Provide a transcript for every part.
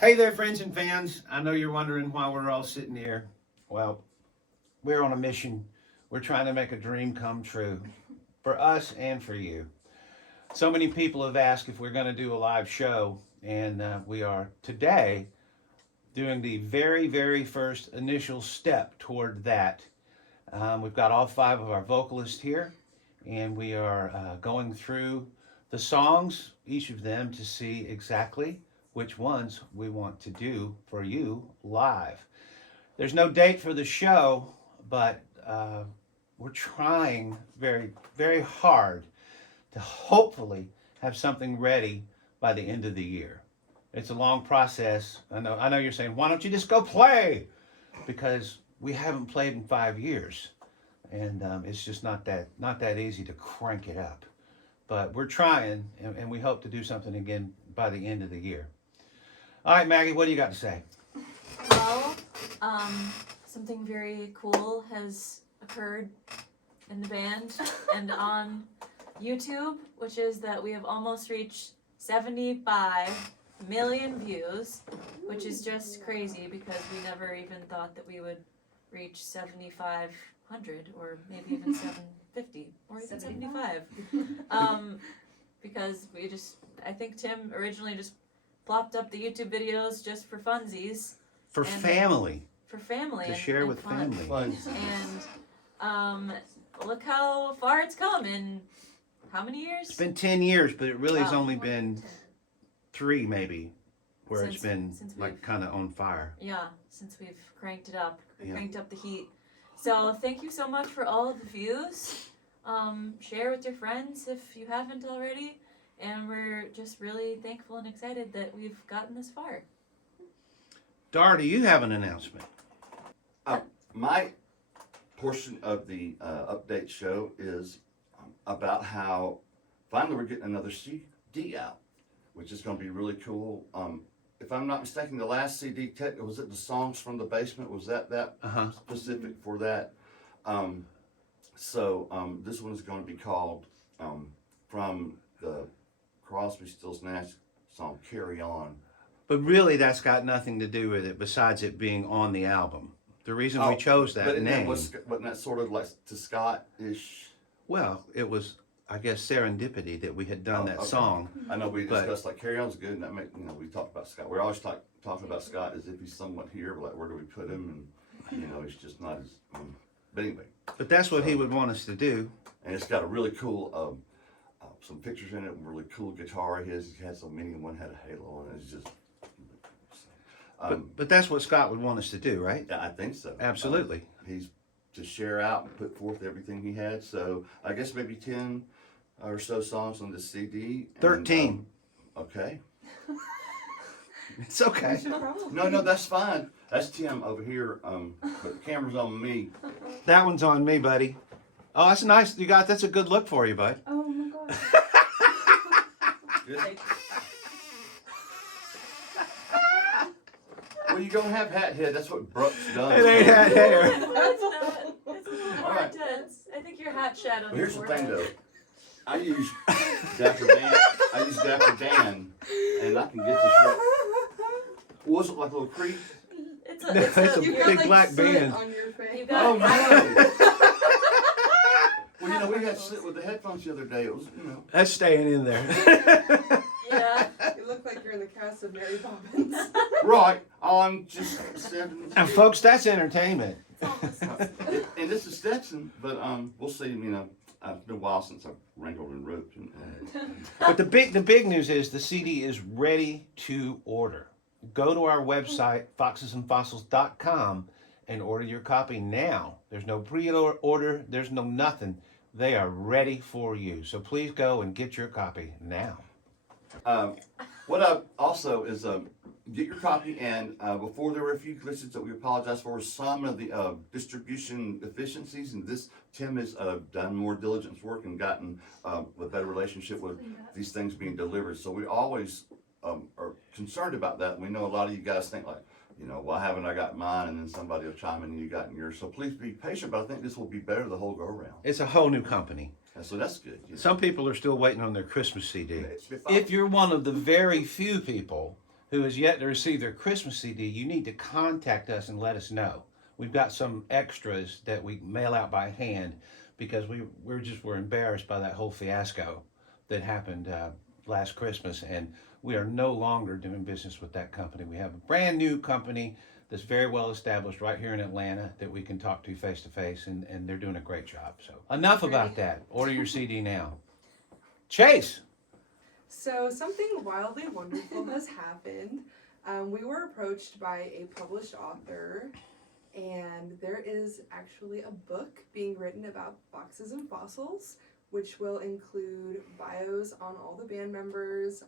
Hey there, friends and fans. I know you're wondering why we're all sitting here. Well, we're on a mission. We're trying to make a dream come true for us and for you. So many people have asked if we're going to do a live show, and we are today doing the very first initial step toward that. We've got all five of our vocalists here, and we are going through the songs, each of them, to see exactly which ones we want to do for you live. There's no date for the show, but we're trying very hard to hopefully have something ready by the end of the year. It's a long process. I know you're saying, why don't you just go play? Because we haven't played in 5 years, and it's just not that easy to crank it up. But we're trying, and we hope to do something again by the end of the year. All right, Maggie, what do you got to say? Well, something very cool has occurred in the band and on YouTube, which is that we have almost reached 75 million views, which is just crazy because we never even thought that we would reach 7,500 or maybe even 750 or even 75. Because I think Tim originally just plopped up the YouTube videos just for funsies. For family. For family. To share with fun. family. And look how far it's come in how many years? It's been 10 years, but it really has only more been than 10. 3 maybe, where Since- it's been since like we've- kind of on fire. Yeah, since we've cranked it up. Yeah. Cranked up the heat. So thank you so much for all of the views. Share with your friends if you haven't already. And we're just really thankful and excited that we've gotten this far. Dar, do you have an announcement? My portion of the update show is about how finally we're getting another CD out, which is going to be really cool. If I'm not mistaken, the last CD, was it the Songs from the Basement? Was that Uh-huh. specific for that? So this one is going to be called from the Crosby, Stills, Nash song "Carry On." But really, that's got nothing to do with it besides it being on the album. The reason we chose that but name, wasn't that sort of like to Scott-ish? well, it was, I guess, serendipity that we had done that Okay. song. I know we But- discussed like Carry On's good, and that we talked about Scott. We're always talking about Scott as if he's somewhat here, but like where do we put him? And he's just not as. But anyway, But that's what he would want us to do. and it's got a really cool, some pictures in it. Really cool guitar. He had so many, and one had a halo, and it's just. But that's what Scott would want us to do, right? Yeah, I think so. Absolutely. He's to share out and put forth everything he had. So I guess maybe 10 or so songs on the CD. 13. Okay. It's okay. No, that's fine. That's Tim over here. But the camera's on me. That one's on me, buddy. Oh, that's nice. That's a good look for you, bud. Oh my god. Good. Well, you don't have hat head. That's what Brooks does. It ain't hat hair. It's not. It's a little more Alright. intense. I think your hat shed on Well, your here's the forehead. thing, though. I use Dapper Dan, and I can get this right. Was it like a little creep? It's No, a, it's it's a, a You you're- big got, black soot band. on your face. You Oh got- no! Well, we had to sit with the headphones the other day. It was, That's staying in there. Yeah. You look like you're in the cast of Mary Poppins. right. I'm just 7. And folks, that's entertainment. And this is Stetson, but we'll see. It's been a while since I've wrangled and roped. But the big news is the CD is ready to order. Go to our website, foxesandfossils.com, and order your copy now. There's no pre-order. There's no nothing. They are ready for you. So please go and get your copy now. What I also is get your copy, and before there were a few glitches that we apologize for, some of the distribution efficiencies, and Tim has done more diligence work and gotten a better relationship with these things being delivered. So we always are concerned about that. We know a lot of you guys think like, why haven't I got mine? And then somebody will chime in and you got yours. So please be patient, but I think this will be better the whole go around. It's a whole new company. And so that's good. Some people are still waiting on their Christmas CD. It's been fine. If you're one of the very few people who has yet to receive their Christmas CD, you need to contact us and let us know. We've got some extras that we mail out by hand because we're embarrassed by that whole fiasco that happened last Christmas, and we are no longer doing business with that company. We have a brand new company that's very well established right here in Atlanta that we can talk to face, and they're doing a great job. So enough about that. Order your CD now. Chase! So something wildly wonderful has happened. We were approached by a published author, and there is actually a book being written about Foxes and Fossils, which will include bios on all the band members.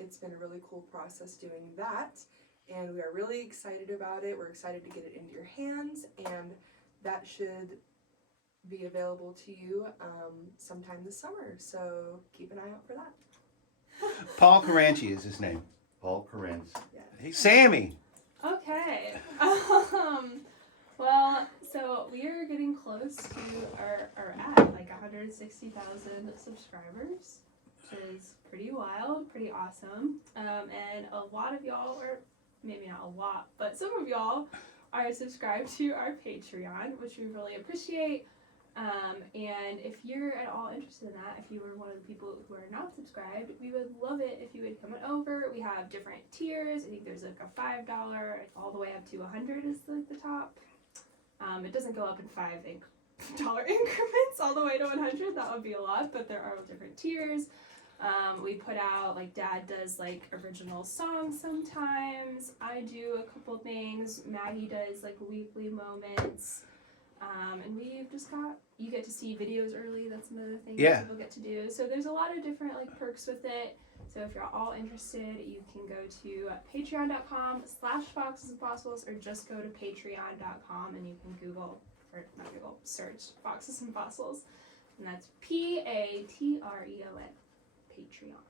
It's been a really cool process doing that, and we are really excited about it. We're excited to get it into your hands, and that should be available to you sometime this summer. So keep an eye out for that. Paul Caranchi is his name. Paul Corinth. Hey, Sammy! Okay. Well, so we are getting close to our at like 160,000 subscribers, which is pretty wild, pretty awesome. And a lot of y'all, or maybe not a lot, but some of y'all are subscribed to our Patreon, which we really appreciate. And if you're at all interested in that, if you were one of the people who are not subscribed, we would love it if you would come on over. We have different tiers. I think there's like a $5 all the way up to 100 is like the top. It doesn't go up in $5 increments all the way to 100. That would be a lot, but there are different tiers. We put out, like, Dad does like original songs sometimes. I do a couple things. Maggie does like weekly moments. And we've just you get to see videos early. That's another thing that people get to do. So there's a lot of different like perks with it. So if you're all interested, you can go to patreon.com/foxesandfossils, or just go to patreon.com and you can search Foxes and Fossils. And that's Patreon. Patreon.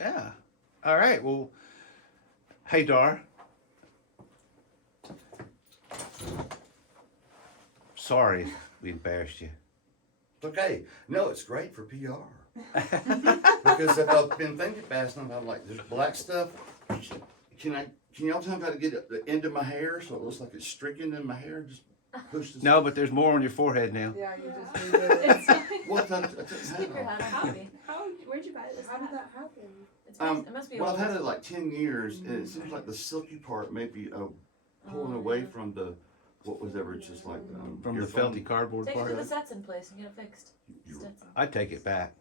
Yeah. All right. Well, hey, Dar. Sorry we embarrassed you. Okay. No, it's great for PR. Because if I've been thinking fast enough, I'm like, there's black stuff. Can y'all tell me how to get the end of my hair so it looks like it's stricken in my hair? Just push this. No, but there's more on your forehead now. Yeah, you just need to. It's What? Just keep your hat on. where'd you buy this? How did that happen? It must be Well, I've old. had it like 10 years, and it seems like the silky part may be pulling away from the, what was ever just like From your the phone. felty cardboard Take it part to the of it. Stetson place and get it fixed. You- Stetson. I'd take it back.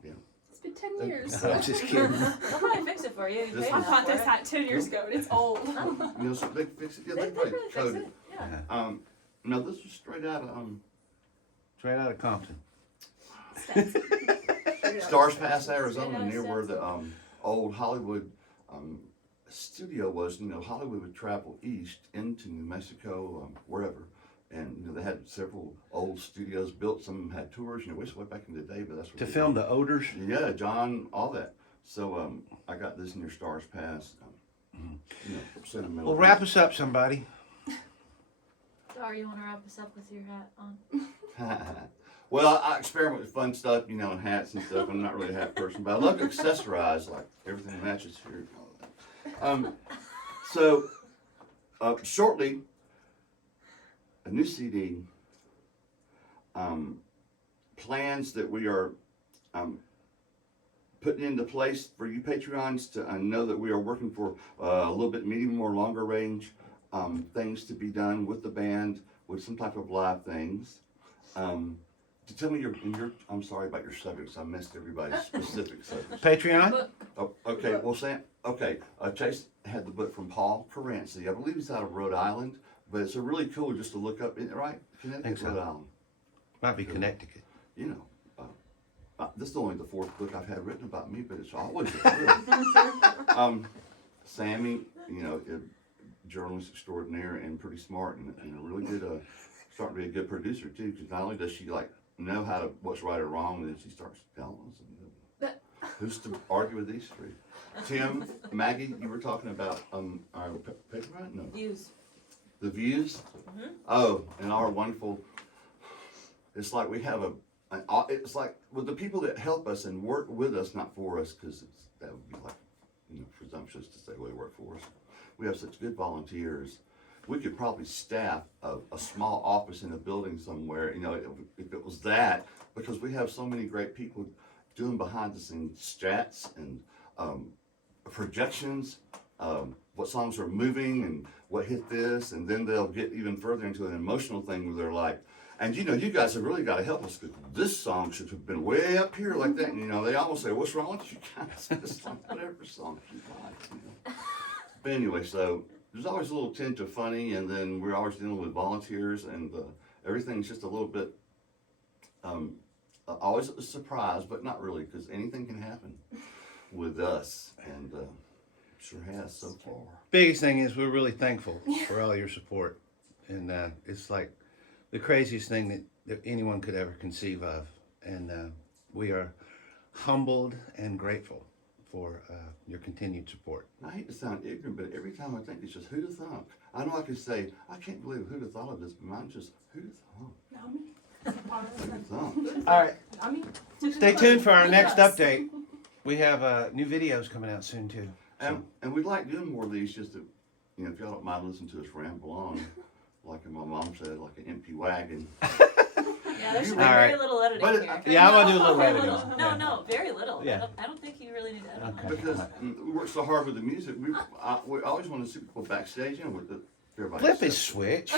It's been 10 years. I'm just kidding. They'll probably fix it for you. You This paid I was- enough bought for this it. hat 10 years ago and it's old. You know, so they fix it. Yeah, They they probably really fix coded. it. Yeah. No, this was straight out of Straight out of Compton. Stars Pass, Arizona, Straight out near of where the old Hollywood studio was. You know, Hollywood would travel east into New Mexico, wherever. And you know, they had several old studios built. Some of them had tours. You know, way back in the day, but that's what To they film did. the odors. Yeah, John, all that. So I got this near Stars Pass. You know, sentimental. Well, wrap us up, somebody. Dar, you want to wrap us up with your hat on? Well, I experiment with fun stuff, you know, and hats and stuff. I'm not really a hat person, but I love to accessorize, like everything matches here and all that. So, shortly, a new CD, plans that we are putting into place for you Patreons to know that we are working for a little bit medium or longer range things to be done with the band, with some type of live things. To tell me I'm sorry about your subjects. I missed everybody's specific subjects. Patreon? Book. Oh, okay, well, Sam, Chase had the book from Paul Caranci. I believe he's out of Rhode Island, but it's a really cool just to look up, right? Connecticut, Think so. Rhode Island. Might be Connecticut. You know, this is only the fourth book I've had written about me, but it's always a thrill. Sammy, you know, a journalist extraordinaire and pretty smart, and you know, really good. Starting to be a good producer too, because not only does she like know what's right or wrong, then she starts telling us. Who's to argue with these three? Tim, Maggie, you were talking about our paper, right? No, Views. the views. Mhm. Oh, and our wonderful. It's like we have it's like with the people that help us and work with us, not for us, because that would be like presumptuous to say they work for us. We have such good volunteers. We could probably staff a small office in a building somewhere, if it was that, because we have so many great people doing behind the scenes stats and projections, what songs are moving and what hit this, and then they'll get even further into an emotional thing where they're like, and you guys have really got to help us because this song should have been way up here like that. And they almost say, "What's wrong with you guys?" It's like whatever song you like. But anyway, so there's always a little tinge of funny, and then we're always dealing with volunteers, and everything's just a little bit always a surprise, but not really because anything can happen with us, and sure has so far. Biggest thing is we're really thankful for all your support, and it's like the craziest thing that anyone could ever conceive of, and we are humbled and grateful for your continued support. I hate to sound ignorant, but every time I think it's just who'd have thunk. I know I could say, I can't believe who'd have thought of this, but mine's just who'd have thunk. Who'd have thunk. All right, I mean, stay tuned for our With next us. update. We have new videos coming out soon too. And we'd like doing more of these just to, if y'all don't mind listening to us ramble on, like my mom said, like an empty wagon. Yeah, there should be All very right. little editing But here. Yeah, I wanna do a little Very editing. little. Yeah. No, very little. Yeah. I don't think you really need to edit on Okay. that. Because we work so hard with the music, we always want to see people backstage, with everybody. Flip his switch.